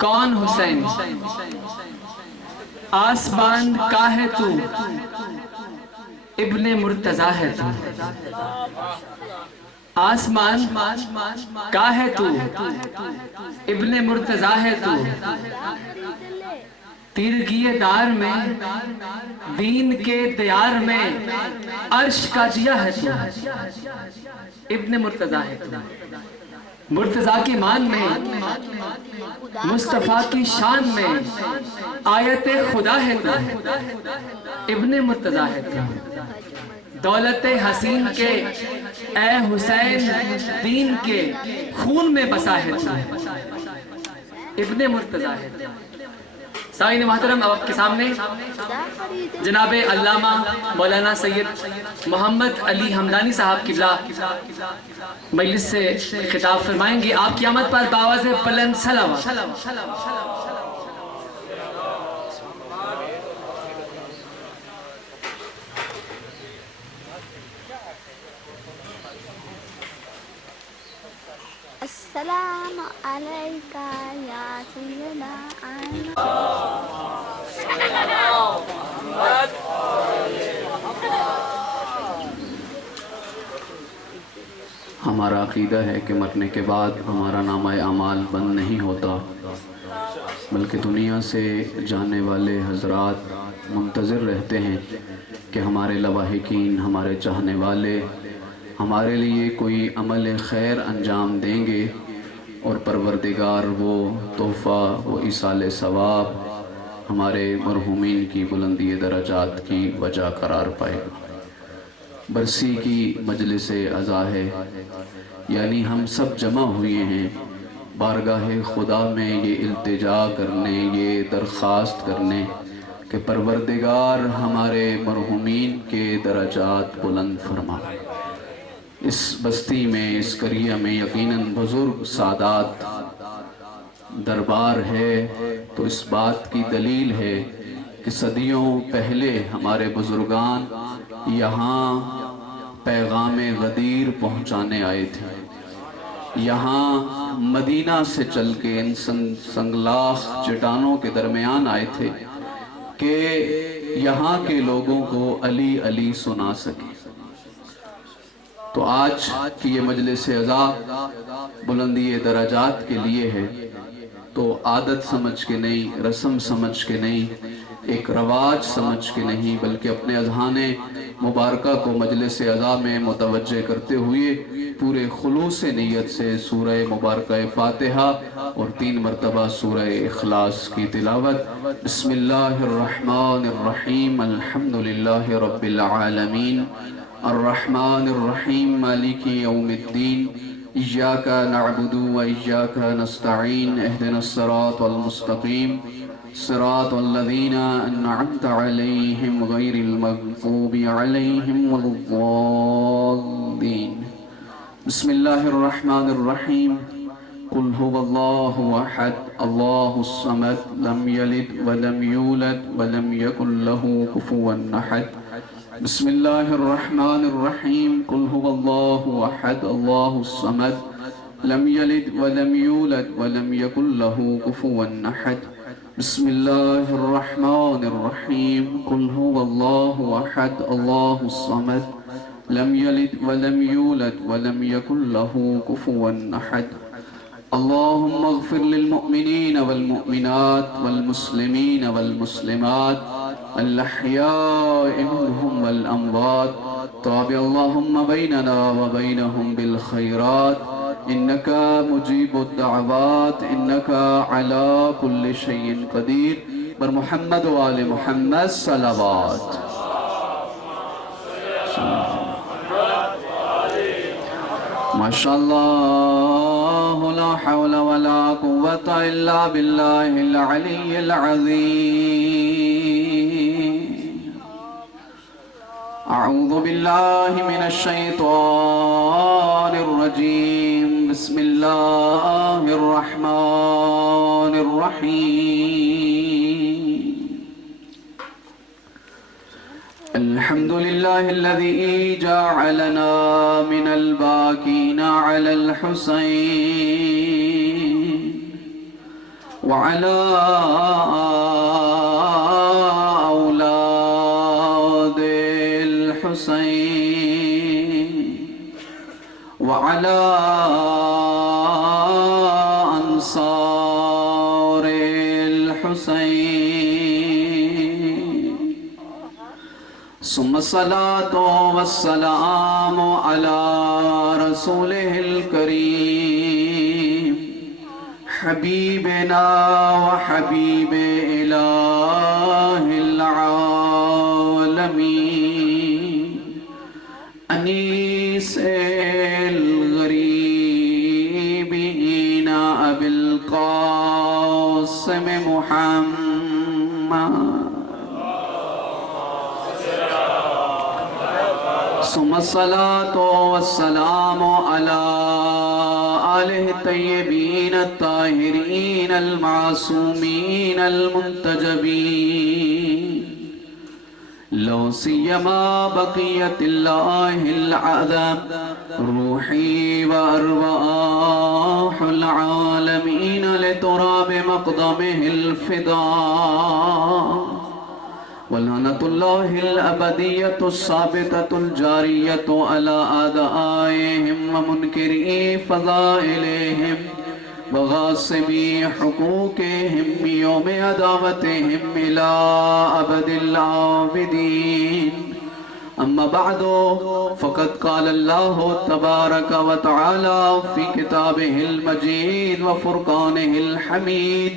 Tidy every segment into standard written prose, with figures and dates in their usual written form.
کون حسین؟ آسمان کا ہے تو، ابن مرتضیٰ ہے تو۔ آسمان کا ہے تو، ابن مرتضیٰ ہے تو۔ تیرگی دار میں، دین کے دیار میں، عرش کا دیا ہے تو۔ ابن مرتضیٰ ہے تو۔ مرتضیٰ کی مان میں، مصطفیٰ کی شان میں، آیت خدا ہے تو۔ ابن مرتضیٰ ہے تو۔ دولت حسین کے اے حسین، دین کے خون میں بسا ہے تو۔ ابن مرتضیٰ ہے تو۔ سامعین محترم، اب آپ کے سامنے جناب علامہ مولانا سید محمد علی حمدانی صاحب قبلہ مجلس سے خطاب فرمائیں گے۔ آپ کی آمد پر بآواز بلند صلوات۔ السلام علیکہ یا سیدنا ہمارا عقیدہ ہے کہ مرنے کے بعد ہمارا نامہ اعمال بند نہیں ہوتا، بلکہ دنیا سے جانے والے حضرات منتظر رہتے ہیں کہ ہمارے لواحقین، ہمارے چاہنے والے ہمارے لیے کوئی عمل خیر انجام دیں گے، اور پروردگار وہ تحفہ، وہ ایصال ثواب ہمارے مرحومین کی بلندی درجات کی وجہ قرار پائے گا۔ برسی کی مجلس عزا ہے، یعنی ہم سب جمع ہوئے ہیں بارگاہ خدا میں یہ التجا کرنے، یہ درخواست کرنے کہ پروردگار ہمارے مرحومین کے درجات بلند فرمائے۔ اس بستی میں، اس قریہ میں یقیناً بزرگ سادات دربار ہے، تو اس بات کی دلیل ہے کہ صدیوں پہلے ہمارے بزرگان یہاں پیغام غدیر پہنچانے آئے تھے۔ یہاں مدینہ سے چل کے ان سنگلاخ چٹانوں کے درمیان آئے تھے کہ یہاں کے لوگوں کو علی علی سنا سکے۔ تو آج کی یہ مجلس عزا بلندی درجات کے لیے ہے، تو عادت سمجھ کے نہیں، رسم سمجھ کے نہیں، ایک رواج سمجھ کے نہیں، بلکہ اپنے اذہان مبارکہ کو مجلس عزا میں متوجہ کرتے ہوئے پورے خلوص نیت سے سورہ مبارکہ فاتحہ اور 3 مرتبہ سورہ اخلاص کی تلاوت۔ بسم اللہ الرحمن الرحیم، الحمدللہ رب العالمین، الرحمن الرحیم، مالک یوم الدین، ایاک نعبد و ایاک نستعین، اہدنا الصراط المستقیم، صراط الذین انعمت علیہم غیر المغضوب علیہم ولا الضالین۔ بسم اللہ الرحمن الرحیم، قل هو اللہ احد اللہ الصمد، لم یلد ولم یولد ولم یکن له کفوا احد۔ بسم اللہ الرحمن الرحیم، قل هو اللہ احد اللہ الصمد، لم یلد ولم یولد ولم یکن له کفوا احد۔ بسم اللہ الرحمن الرحیم، قل هو اللہ احد اللہ الصمد، لم یلد ولم یولد ولم یکن له کفوا احد۔ اللہم اغفر للمؤمنین والمؤمنات والمسلمین والمسلمات الأحياء منهم والأموات، تابع اللهم بيننا وبينهم بالخيرات، إنك مجيب الدعوات، إنك على كل شيء قدير۔ بر محمد وآل محمد صلوات۔ ما شاء الله لا حول ولا قوة إلا بالله العلي العظيم۔ اعوذ باللہ من الشیطان الرجیم، بسم اللہ الرحمن الرحیم۔ الحمد للہ الذی جعلنا من الباکین علی الحسین، وعلى أولاد الحسين وعلى أنصار الحسين ثم الصلاة والسلام على رسوله الكريم حبيبنا وحبيب إله العالمين أنيس الغريبين أبي القاسم محمد ثم الصلاة والسلام على آله الطيبين الطاهرين المعصومين المنتجبين لو سيما بقية الله العظم روحي وأرواح العالمين لتراب مقدمه الفداء ولعنة الله الأبدية الثابتة الجارية على أعدائهم ومنكري فضائلهم وغاصبي حقوقهم يوم عداوتهم إلى أبد العابدين أما بعد فقد قال الله تبارك وتعالى في كتابه المجيد وفرقانه الحميد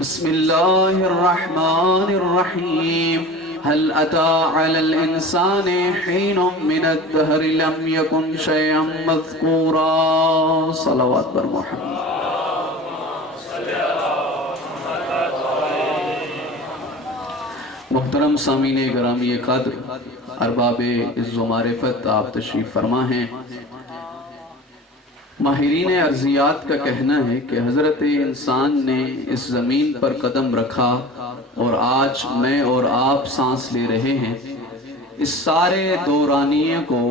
بسم الله الرحمن الرحيم هل أتى على الإنسان حين من الدهر لم يكن شيئا مذكورا صلوات بر محمد محترم سامعین گرامی قدر ارباب عز و معرفت آپ تشریف فرما ہیں ماہرین ارضیات کا کہنا ہے کہ حضرت انسان نے اس زمین پر قدم رکھا اور آج میں اور آپ سانس لے رہے ہیں اس سارے دورانیے کو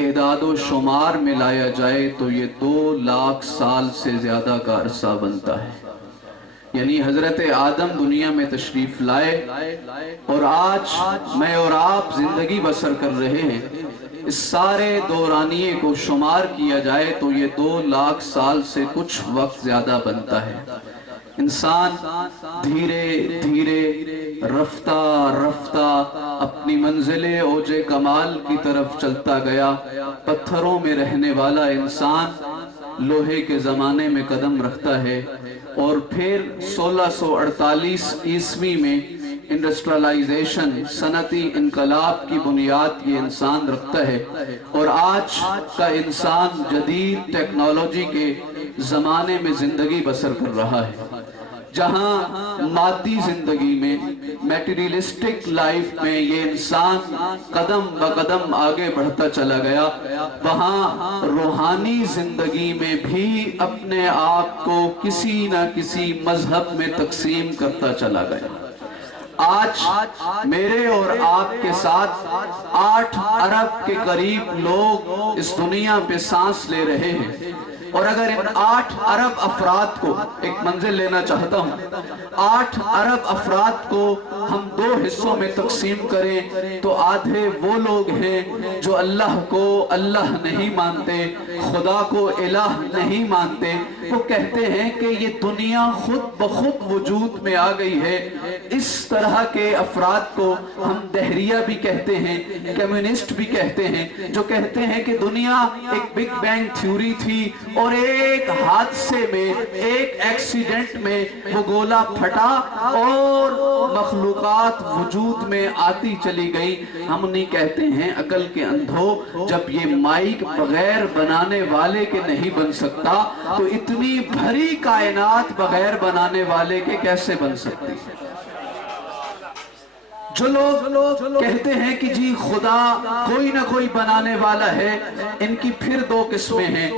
اعداد و شمار میں لایا جائے تو یہ 2 لاکھ سال سے زیادہ کا عرصہ بنتا ہے یعنی حضرت آدم دنیا میں تشریف لائے اور آج میں اور آپ زندگی بسر کر رہے ہیں اس سارے دورانیے کو شمار کیا جائے تو یہ 2 لاکھ سال سے کچھ وقت زیادہ بنتا ہے انسان دھیرے دھیرے رفتہ رفتہ اپنی منزل اوج کمال کی طرف چلتا گیا پتھروں میں رہنے والا انسان لوہے کے زمانے میں قدم رکھتا ہے اور پھر 1648 عیسوی میں انڈسٹریلائزیشن صنعتی انقلاب کی بنیاد یہ انسان رکھتا ہے اور آج کا انسان جدید ٹیکنالوجی کے زمانے میں زندگی بسر کر رہا ہے جہاں مادی زندگی میں میٹیریلسٹک لائف میں یہ انسان قدم بقدم آگے بڑھتا چلا گیا وہاں روحانی زندگی میں بھی اپنے آپ کو کسی نہ کسی مذہب میں تقسیم کرتا چلا گیا آج میرے اور آپ کے ساتھ 8 ارب کے قریب لوگ اس دنیا پہ سانس لے رہے ہیں اور اگر ان 8 ارب افراد کو ایک منزل لینا چاہتا ہوں 8 ارب افراد کو ہم 2 حصوں میں تقسیم کریں تو آدھے وہ لوگ ہیں جو اللہ کو اللہ نہیں مانتے خدا کو الہ نہیں مانتے وہ کہتے ہیں کہ یہ دنیا خود بخود وجود میں آ گئی ہے اس طرح کے افراد کو ہم دہریہ بھی کہتے ہیں کمیونسٹ بھی کہتے ہیں جو کہتے ہیں کہ دنیا ایک بگ بینگ تھیوری تھی اور ایک حادثے میں ایک ایکسیڈنٹ میں وہ گولا پھٹا اور مخلوقات وجود میں آتی چلی گئی ہم نہیں کہتے ہیں عقل کے اندھو جب یہ مائک بغیر بنانے والے کے نہیں بن سکتا تو اتنی بھری کائنات بغیر بنانے والے کے کیسے بن سکتی جو لوگ کہتے ہیں کہ جی خدا کوئی نہ کوئی بنانے والا ہے ان کی پھر 2 قسمیں ہیں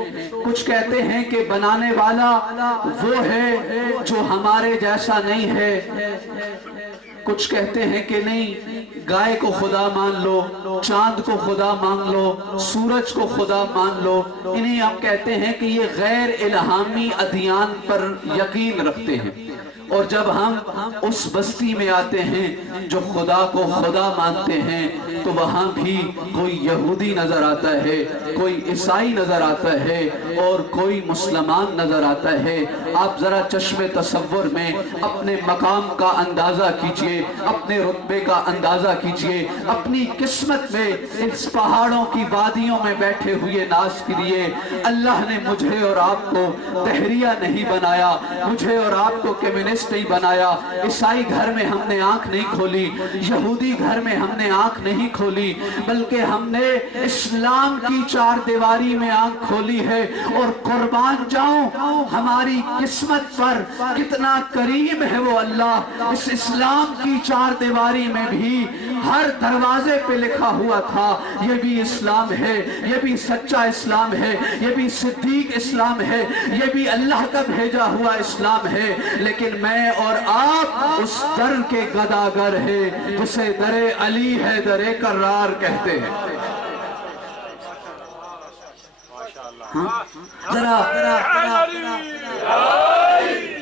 کچھ کہتے ہیں کہ بنانے والا وہ ہے جو ہمارے جیسا نہیں ہے کچھ کہتے ہیں کہ نہیں گائے کو خدا مان لو، چاند کو خدا مان لو، سورج کو خدا مان لو، انہیں ہم کہتے ہیں کہ یہ غیر الہامی ادیان پر یقین رکھتے ہیں۔ اور جب ہم اس بستی میں آتے ہیں جو خدا کو خدا مانتے ہیں تو وہاں بھی کوئی یہودی نظر آتا ہے، کوئی عیسائی نظر آتا ہے اور کوئی مسلمان نظر آتا ہے۔ آپ ذرا چشم تصور میں اپنے مقام کا اندازہ کیجئے، اپنے رتبے کا اندازہ کیجئے، اپنی قسمت میں اس پہاڑوں کی وادیوں میں بیٹھے ہوئے ناز کیجئے۔ اللہ نے مجھے اور آپ کو دہریہ نہیں بنایا، مجھے اور آپ کو کمیونسٹ نہیں بنایا، عیسائی گھر میں ہم نے آنکھ نہیں کھولی، یہودی گھر میں ہم نے آنکھ نہیں کھولی، بلکہ ہم نے اسلام کی چار دیواری میں آنکھ کھولی ہے۔ اور قربان جاؤں ہماری قسمت پر کتنا کریم ہے وہ اللہ۔ اس اسلام کی چار دیواری میں بھی ہر دروازے پہ لکھا ہوا تھا یہ بھی اسلام ہے، یہ بھی سچا اسلام ہے، یہ بھی صدیق اسلام ہے، یہ بھی اللہ کا بھیجا ہوا اسلام ہے۔ لیکن میں اور آپ اس در کے گداگر ہیں جسے در علی ہے در کرار کہتے ہیں۔ ذرا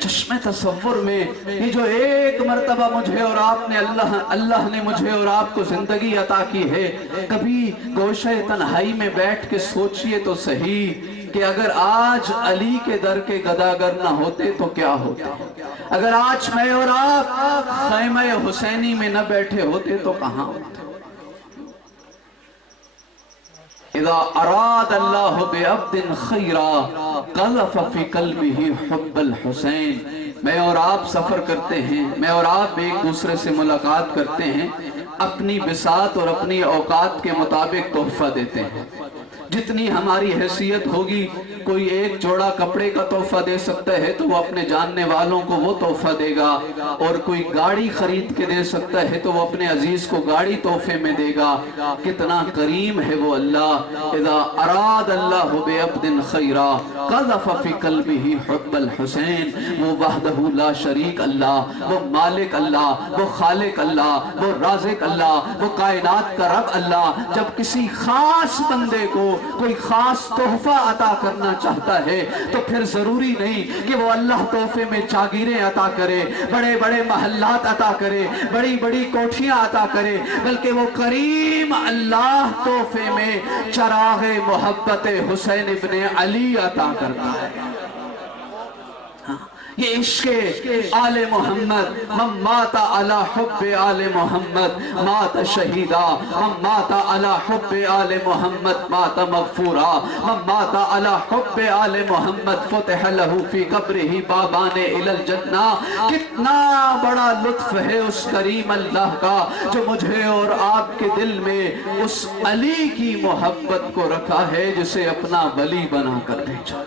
چشم تصور میں یہ جو ایک مرتبہ مجھے اور آپ نے اللہ نے مجھے اور آپ کو زندگی عطا کی ہے، کبھی گوشہ تنہائی میں بیٹھ کے سوچئے تو صحیح کہ اگر آج علی کے در کے گداگر نہ ہوتے تو کیا ہوتا؟ اگر آج میں اور آپ خیمہ حسینی میں نہ بیٹھے ہوتے تو کہاں ہوتے؟ اذا اراد اللہ بعبد خیرا قذف فی قلبہ حب الحسین۔ میں اور آپ سفر کرتے ہیں، میں اور آپ ایک دوسرے سے ملاقات کرتے ہیں، اپنی بساط اور اپنی اوقات کے مطابق تحفہ دیتے ہیں۔ جتنی ہماری حیثیت ہوگی، کوئی ایک جوڑا کپڑے کا تحفہ دے سکتا ہے تو وہ اپنے جاننے والوں کو وہ تحفہ دے گا، اور کوئی گاڑی خرید کے دے سکتا ہے تو وہ اپنے عزیز کو گاڑی تحفے میں دے گا۔ کتنا کریم ہے وہ اللہ۔ اذا اراد اللہ بعبد خیرا قذف فی قلبہ حب الحسین۔ وہ وحدہ لا شریک اللہ، وہ مالک اللہ، وہ خالق اللہ، وہ رازق اللہ، وہ کائنات کا رب اللہ جب کسی خاص بندے کو کوئی خاص تحفہ عطا کرنا چاہتا ہے تو پھر ضروری نہیں کہ وہ اللہ تحفے میں جاگیریں عطا کرے، بڑے بڑے محلات عطا کرے، بڑی بڑی کوٹھیاں عطا کرے، بلکہ وہ کریم اللہ تحفے میں چراغ محبت حسین ابن علی عطا کرتا ہے۔ یہ عشق آل محمد، من مات علی حب آل محمد مات شہیدا، من مات علی حب آل محمد مات مغفورا، من مات علی حب آل محمد فتح لہو فی قبرہ بابان الی الجنہ۔ کتنا بڑا لطف ہے اس کریم اللہ کا جو مجھے اور آپ کے دل میں اس علی کی محبت کو رکھا ہے جسے اپنا ولی بنا کر بھیجا۔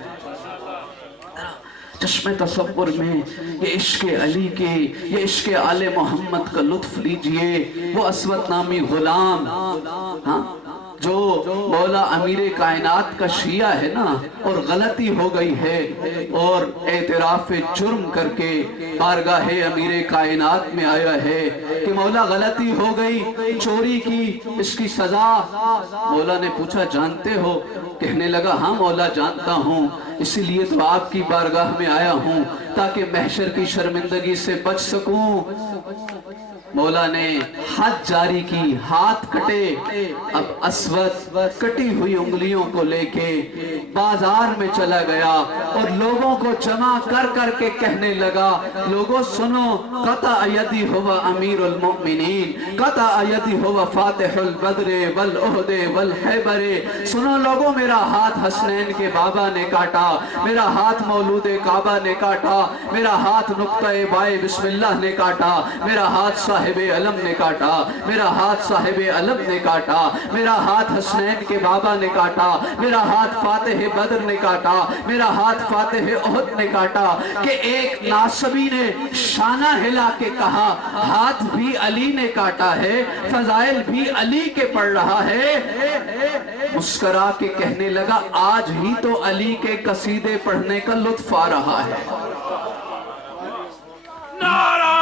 چشم تصور میں یہ عشق علی کے، یہ عشق آل محمد کا لطف لیجئے۔ وہ اسود نامی غلام جو مولا امیر کائنات کا شیعہ ہے نا، اور غلطی ہو گئی ہے اور اعتراف جرم کر کے بارگاہ امیر کائنات میں آیا ہے کہ مولا غلطی ہو گئی، چوری کی، اس کی سزا۔ مولا نے پوچھا جانتے ہو؟ کہنے لگا ہاں مولا جانتا ہوں، اسی لیے تو آپ کی بارگاہ میں آیا ہوں تاکہ محشر کی شرمندگی سے بچ سکوں۔ مولا نے ہاتھ جاری کی، ہاتھ کٹے۔ اب اسود کٹی ہوئی انگلیوں کو لے کے بازار میں چلا گیا اور لوگوں کو جمع کر کر کے کہنے لگا لوگوں سنو، قطع یدی ہوا امیر المؤمنین، قطع یدی ہوا فاتح البدر والعہد والحیبر۔ سنو لوگوں، میرا ہاتھ حسنین کے بابا نے کاٹا، میرا ہاتھ مولود کعبہ نے کاٹا، میرا ہاتھ نقطہ بائے بسم اللہ نے کاٹا، میرا ہاتھ صاحب علم نے کاٹا، میرا ہاتھ صاحب علم نے کاٹا، میرا ہاتھ حسنین کے بابا نے کاٹا، میرا ہاتھ فاتح بدر نے کاٹا، میرا ہاتھ فاتح احد نے کاٹا۔ کہ ایک ناصبی نے شانہ ہلا کے کہا ہاتھ بھی علی نے کاٹا ہے، فضائل بھی علی کے پڑھ رہا ہے۔ مسکرا کے کہنے لگا آج ہی تو علی کے قصیدے پڑھنے کا لطف آ رہا ہے۔ نعرہ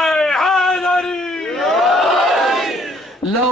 حیدری، لو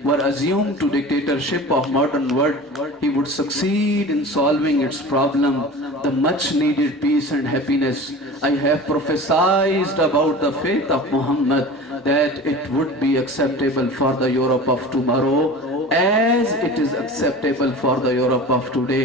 were assumed to dictatorship of modern world, he would succeed in solving its problem, the much needed peace and happiness. I have prophesied about the faith of Muhammad that it would be acceptable for the Europe of tomorrow as it is acceptable for the Europe of today.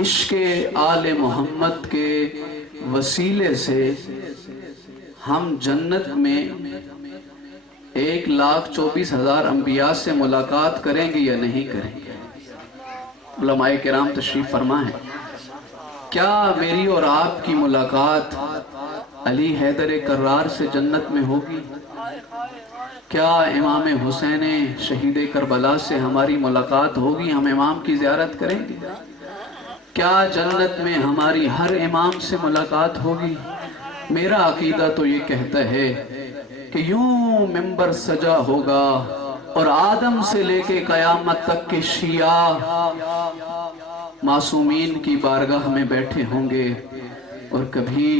عشق آل محمد کے وسیلے سے ہم جنت میں 1,24,000 انبیاء سے ملاقات کریں گے یا نہیں کریں گے؟ علماء کرام تشریف فرما ہے، کیا میری اور آپ کی ملاقات علی حیدر کرار سے جنت میں ہوگی؟ کیا امام حسین شہید کربلا سے ہماری ملاقات ہوگی؟ ہم امام کی زیارت کریں گے؟ کیا جنت میں ہماری ہر امام سے ملاقات ہوگی؟ میرا عقیدہ تو یہ کہتا ہے کہ یوں ممبر سجا ہوگا اور آدم سے لے کے قیامت تک کے شیعہ معصومین کی بارگاہ میں بیٹھے ہوں گے اور کبھی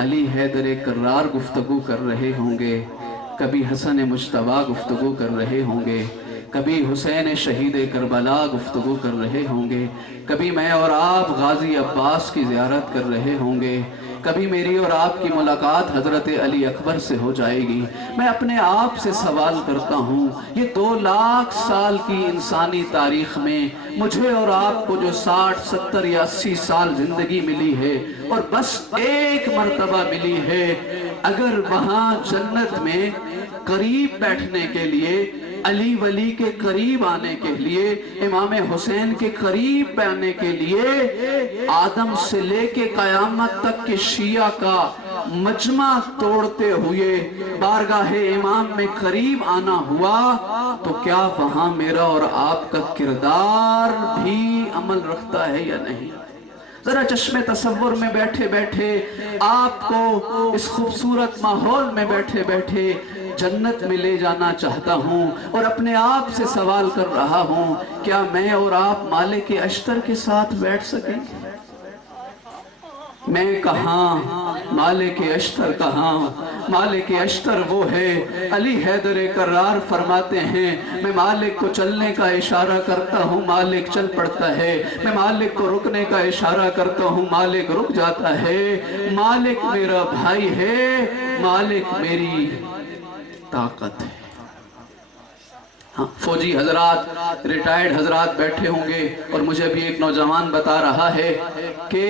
علی حیدر کرار گفتگو کر رہے ہوں گے، کبھی حسن مجتبیٰ گفتگو کر رہے ہوں گے، کبھی حسین شہید کربلا گفتگو کر رہے ہوں گے، کبھی میں اور آپ غازی عباس کی زیارت کر رہے ہوں گے، کبھی میری اور آپ کی ملاقات حضرت علی اکبر سے ہو جائے گی۔ میں اپنے آپ سے سوال کرتا ہوں، یہ 2 لاکھ سال کی انسانی تاریخ میں مجھے اور آپ کو جو 60 70 یا 80 سال زندگی ملی ہے اور بس ایک مرتبہ ملی ہے، اگر وہاں جنت میں قریب بیٹھنے کے لیے، علی ولی کے قریب آنے کے لیے، امام حسین کے قریب آنے کے لیے آدم سے لے کے قیامت تک کے شیعہ کا مجمع توڑتے ہوئے بارگاہ امام میں قریب آنا ہوا، تو کیا وہاں میرا اور آپ کا کردار بھی عمل رکھتا ہے یا نہیں؟ ذرا چشم تصور میں بیٹھے بیٹھے آپ کو اس خوبصورت ماحول میں بیٹھے بیٹھے جنت میں لے جانا چاہتا ہوں اور اپنے آپ سے سوال کر رہا ہوں، کیا میں اور آپ مالک اشتر کے ساتھ بیٹھ سکیں گے؟ میں کہاں، مالک اشتر کہاں؟ مالک اشتر وہ ہے، علی حیدر کرار فرماتے ہیں، میں مالک کو چلنے کا اشارہ کرتا ہوں، مالک چل پڑتا ہے، میں مالک کو رکنے کا اشارہ کرتا ہوں، مالک رک جاتا ہے۔ مالک میرا بھائی ہے، مالک میری طاقت ہے۔ ہاں، فوجی حضرات، ریٹائرڈ حضرات بیٹھے ہوں گے اور مجھے بھی ایک نوجوان بتا رہا ہے کہ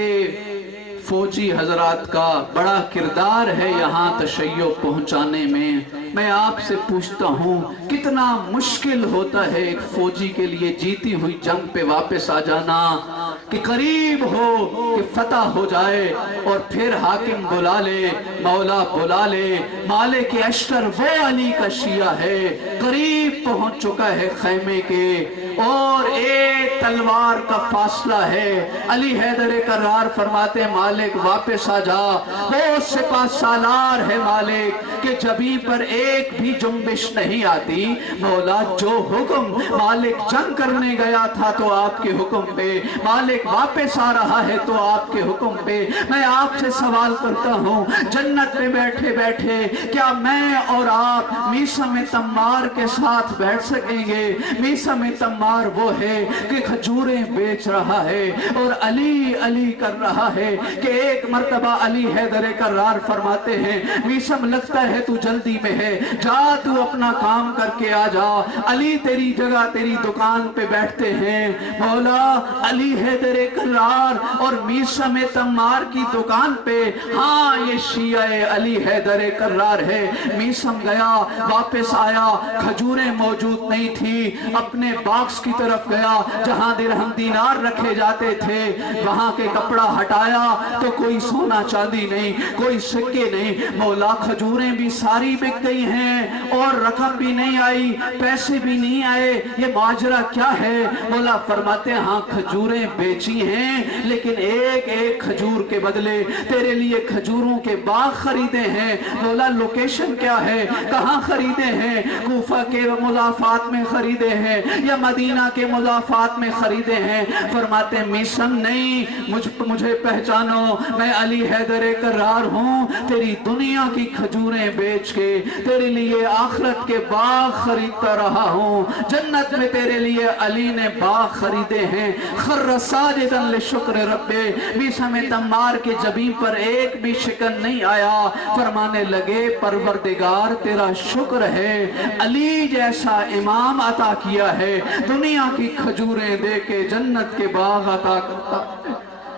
فوجی حضرات کا بڑا کردار ہے یہاں تشیع پہنچانے میں۔ میں آپ سے پوچھتا ہوں، کتنا مشکل ہوتا ہے ایک فوجی کے لیے جیتی ہوئی جنگ پہ واپس آ جانا، کہ قریب ہو کہ فتح ہو جائے اور پھر حاکم بلا لے، مولا بلا لے۔ مالک اشتر وہ علی کا شیعہ ہے، قریب پہنچ چکا ہے خیمے کے اور ایک تلوار کا فاصلہ ہے۔ علی حیدر کرار فرماتے ہیں، مالک واپس آ جا، وہ سپاہ سالار ہے مالک کہ جبیں پر ایک بھی جنبش نہیں آتی۔ مولا جو حکم، مالک جنگ کرنے گیا تھا تو آپ کے حکم پہ، مالک واپس آ رہا ہے تو آپ کے حکم پہ۔ میں آپ سے سوال کرتا ہوں، جنت میں بیٹھے بیٹھے کیا میں اور آپ میثم تمار کے ساتھ بیٹھ سکیں گے؟ میثم تمار وہ ہے کہ کھجوریں بیچ رہا ہے اور علی علی کر رہا ہے کہ ایک مرتبہ علی حیدر کرار فرماتے ہیں، میثم لگتا ہے تو جلدی میں ہے، جا تو اپنا کام کر کے آ جا، علی تیری جگہ تیری دکان پہ بیٹھتے ہیں۔ مولا علی حیدر کرار اور میثم تمار کی دکان پہ، ہاں یہ شیعہ علی حیدر کرار ہے۔ میثم گیا، واپس آیا، کھجوریں موجود نہیں تھی، اپنے باکس کی طرف گیا جہاں درہم دینار رکھے جاتے تھے، وہاں کے کپڑا ہٹایا تو کوئی سونا چاندی نہیں، کوئی سکے نہیں۔ مولا کھجوریں بھی ساری بک گئی ہیں اور رقم بھی نہیں آئی، پیسے بھی نہیں آئے، یہ ماجرا کیا ہے؟ مولا فرماتے ہیں، ہاں کھجوریں بیچی ہیں لیکن ایک ایک کھجور کے بدلے تیرے لیے کھجوروں کے باغ خریدے ہیں۔ مولا لوکیشن کیا ہے؟ کہاں خریدے ہیں؟ کوفہ کے مضافات میں خریدے ہیں یا مدینہ کے مضافات میں خریدے ہیں؟ فرماتے ہیں، میثم نہیں، مجھے پہچانو، میں علی حیدر کرار ہوں، تیری دنیا کی کھجوریں بیچ کے تیرے لیے آخرت کے باغ خریدتا رہا ہوں۔ جنت میں تیرے لیے علی نے باغ خریدے ہیں۔ خر ساجدا لشکر ربے، میثم تمار کے جبیں پر ایک بھی شکن نہیں آیا، فرمانے لگے پروردگار تیرا شکر ہے، علی جیسا امام عطا کیا ہے، دنیا کی کھجوریں دے کے جنت کے باغ عطا کرتا ہے۔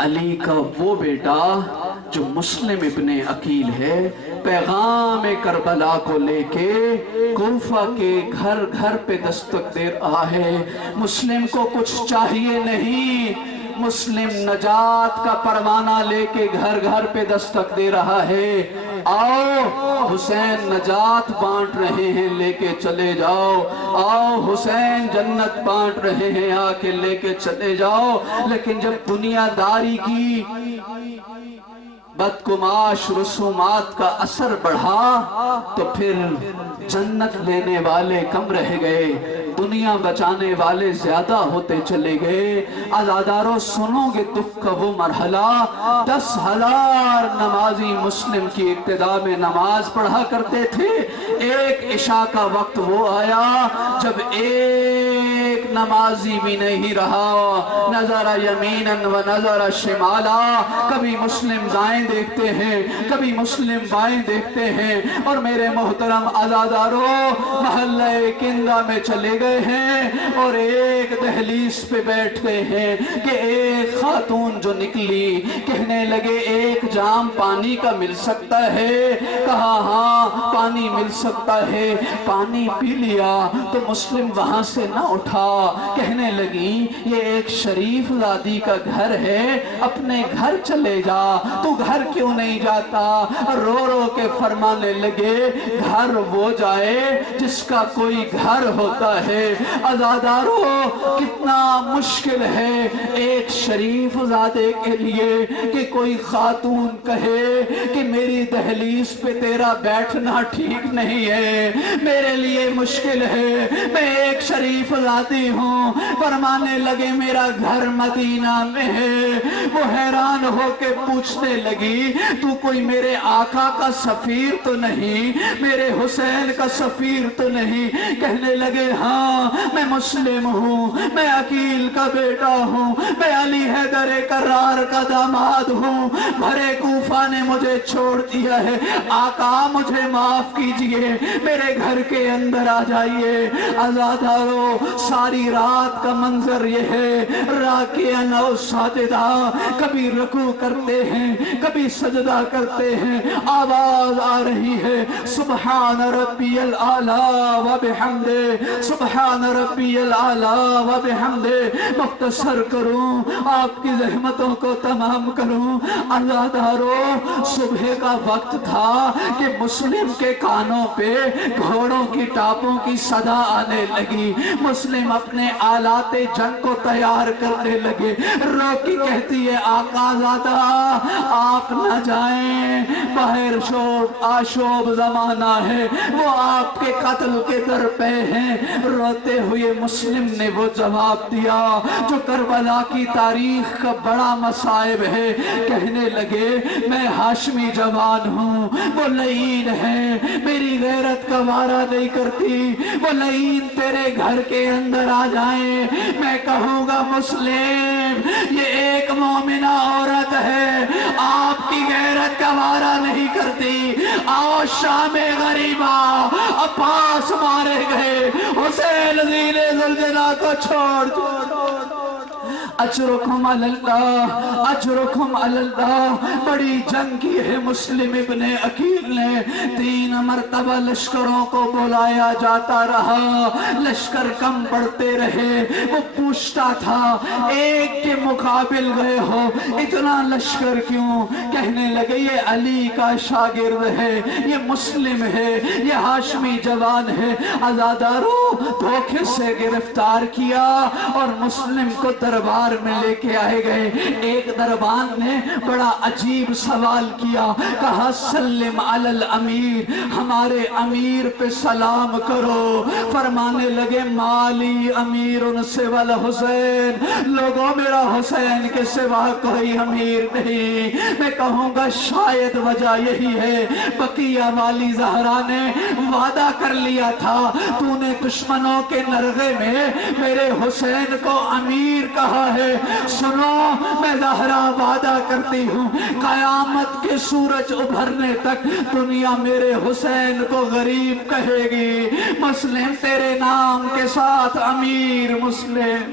علی کا وہ بیٹا جو مسلم ابن عقیل ہے، پیغام کربلا کو لے کے کوفہ کے گھر گھر پہ دستک دے رہا ہے۔ مسلم کو کچھ چاہیے نہیں، مسلم نجات کا پروانہ لے کے گھر گھر پہ دستک دے رہا ہے۔ آؤ حسین نجات بانٹ رہے ہیں، لے کے چلے جاؤ۔ آؤ حسین جنت بانٹ رہے ہیں، آ کے لے کے چلے جاؤ۔ لیکن جب دنیا داری کی بدگماش رسومات کا اثر بڑھا تو پھر جنت لینے والے کم رہ گئے، دنیا بچانے والے زیادہ ہوتے چلے گئے۔ عزادارو سنو گے دکھ کا وہ مرحلہ، 10,000 نمازی مسلم کی ابتدا میں نماز پڑھا کرتے تھے۔ ایک عشاء کا وقت وہ آیا جب ایک نمازی بھی نہیں رہا، نظر یمیناً و نظر شمالا، کبھی مسلم دائیں دیکھتے ہیں، کبھی مسلم بائیں دیکھتے ہیں۔ اور میرے محترم عزادارو محلہ کندہ میں چلے گئے ہیں اور ایک دہلیز پہ بیٹھ گئے ہیں کہ ایک خاتون جو نکلی کہنے لگے ایک جام پانی کا مل سکتا ہے؟ کہا ہاں پانی مل سکتا ہے۔ پانی پی لیا تو مسلم وہاں سے نہ اٹھا، کہنے لگی یہ ایک شریف زادی کا گھر ہے، اپنے گھر چلے جا، تو گھر کیوں نہیں جاتا؟ رو رو کے فرمانے لگے گھر وہ جائے جس کا کوئی گھر ہوتا ہے۔ عزادارو کتنا مشکل ہے ایک شریف زادے کے لیے کہ کوئی خاتون کہے کہ میری دہلیز پہ تیرا بیٹھنا ٹھیک نہیں ہے، میرے لیے مشکل ہے، میں ایک شریف زادی ہوں۔ فرمانے لگے میرا گھر مدینہ میں ہے۔ وہ حیران ہو کے پوچھنے لگی تو کوئی میرے آقا کا سفیر تو نہیں، میرے حسین کا سفیر تو نہیں؟ کہنے لگے ہاں میں مسلم ہوں، میں عقیل کا بیٹا ہوں، میں علی حیدر کرار کا داماد ہوں، بھرے کوفہ نے مجھے چھوڑ دیا ہے، آقا مجھے معاف کیجئے، میرے گھر کے اندر آ جائیے۔ عزادارو ساری رات کا منظر یہ ہے، راکعاً و ساجدہ، کبھی رکوع کرتے ہیں کبھی سجدہ کرتے ہیں، آواز آ رہی ہے سبحان ربی الاعلیٰ و بحمدہ، سبحان ربی الاعلیٰ و بحمدہ۔ مختصر کروں آپ کی زحمتوں کو تمام کروں، عزادارو صبح کا وقت تھا کہ مسلم کے کانوں پہ گھوڑوں کی ٹاپوں کی صدا آنے لگی، مسلم اپنے آلات جنگ کو تیار کرنے لگے۔ روکی کہتی ہے آقا زادہ آپ نہ جائیں، باہر شوب آشوب زمانہ ہے، وہ آپ کے قتل کے در پہ ہیں۔ روتے ہوئے مسلم نے وہ جواب دیا جو کربلا کی تاریخ کا بڑا مصائب ہے، کہنے لگے میں ہاشمی جوان ہوں، وہ لعین ہے، میری غیرت کا وارہ نہیں کرتی، وہ لعین تیرے گھر کے اندر آ جائیں، میں کہوں گا مسلم یہ ایک مومنہ عورت ہے، آپ کی غیرت کا وارہ نہیں کرتی، آؤ شام غریبہ۔ عباس مارے گئے، حسین ذیل زلزلہ کو چھوڑ اجرکم اللہ، اجرکم اللہ۔ بڑی جنگ کی ہے مسلم ابن عقیل نے، 3 مرتبہ لشکروں کو بلایا جاتا رہا، لشکر کم پڑتے رہے، وہ پوچھتا تھا ایک کے مقابل گئے ہو اتنا لشکر کیوں؟ کہنے لگے یہ علی کا شاگرد ہے، یہ مسلم ہے، یہ ہاشمی جوان ہے۔ عزادارو دھوکے سے گرفتار کیا اور مسلم کو دربار میں لے کے آئے گئے۔ ایک دربان نے بڑا عجیب سوال کیا، کہا سلم علی الامیر، ہمارے امیر پہ سلام کرو۔ فرمانے لگے مالی امیر سوى الحسین، لوگوں میرا حسین کے سوا کوئی امیر نہیں۔ میں کہوں گا شاید وجہ یہی ہے، بقیہ والی زہرا نے وعدہ کر لیا تھا، تو نے دشمنوں کے نرغے میں میرے حسین کو امیر کہا ہے۔ سنو میں زہرا وعدہ کرتی ہوں قیامت کے سورج ابھرنے تک دنیا میرے حسین کو غریب کہے گی، مسلم تیرے نام کے ساتھ امیر مسلم۔